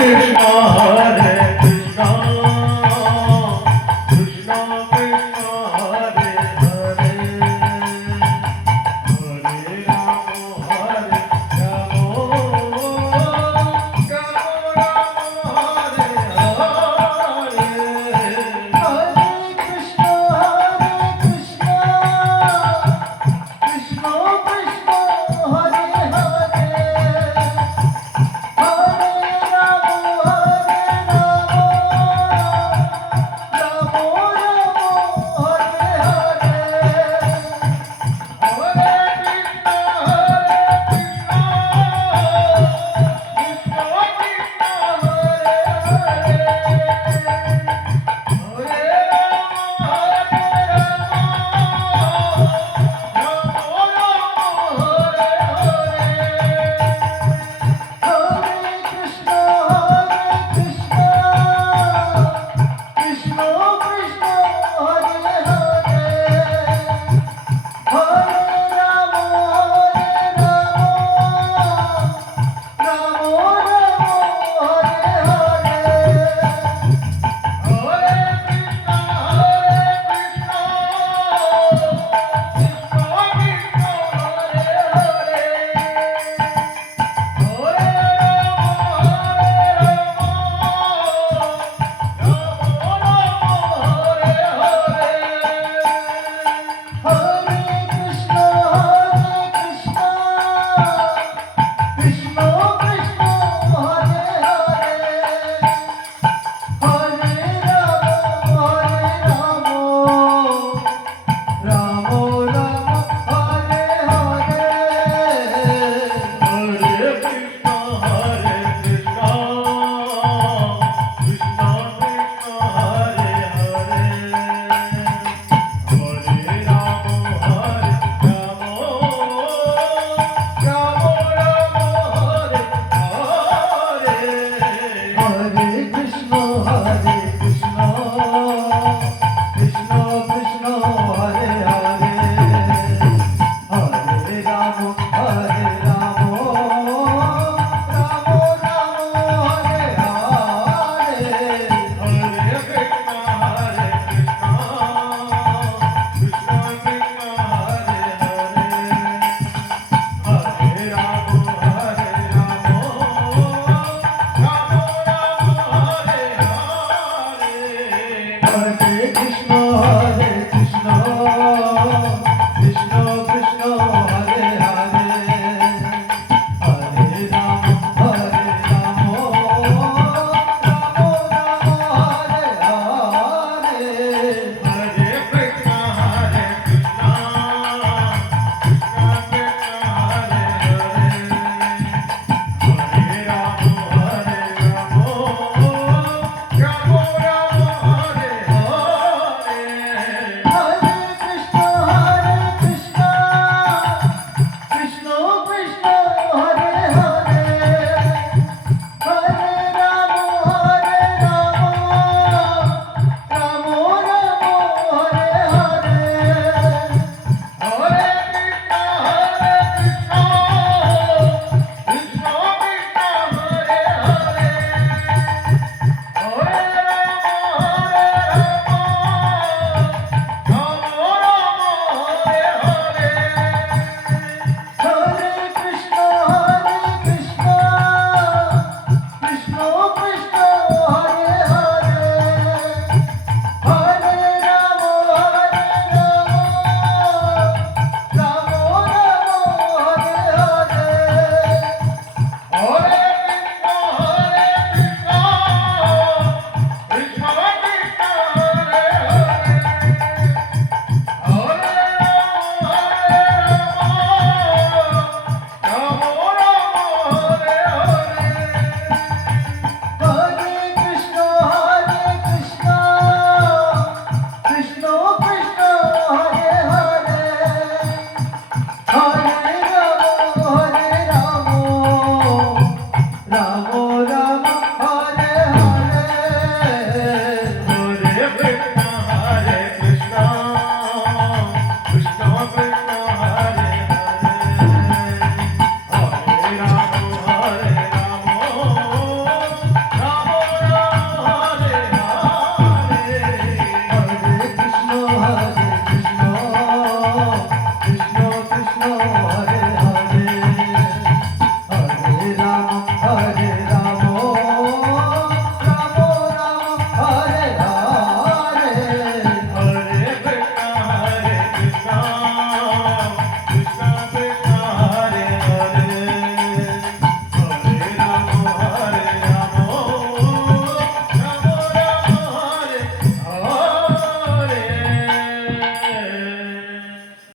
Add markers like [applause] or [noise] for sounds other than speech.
Krishna [laughs] Hare Krishna Hare Krishna. 아, Hare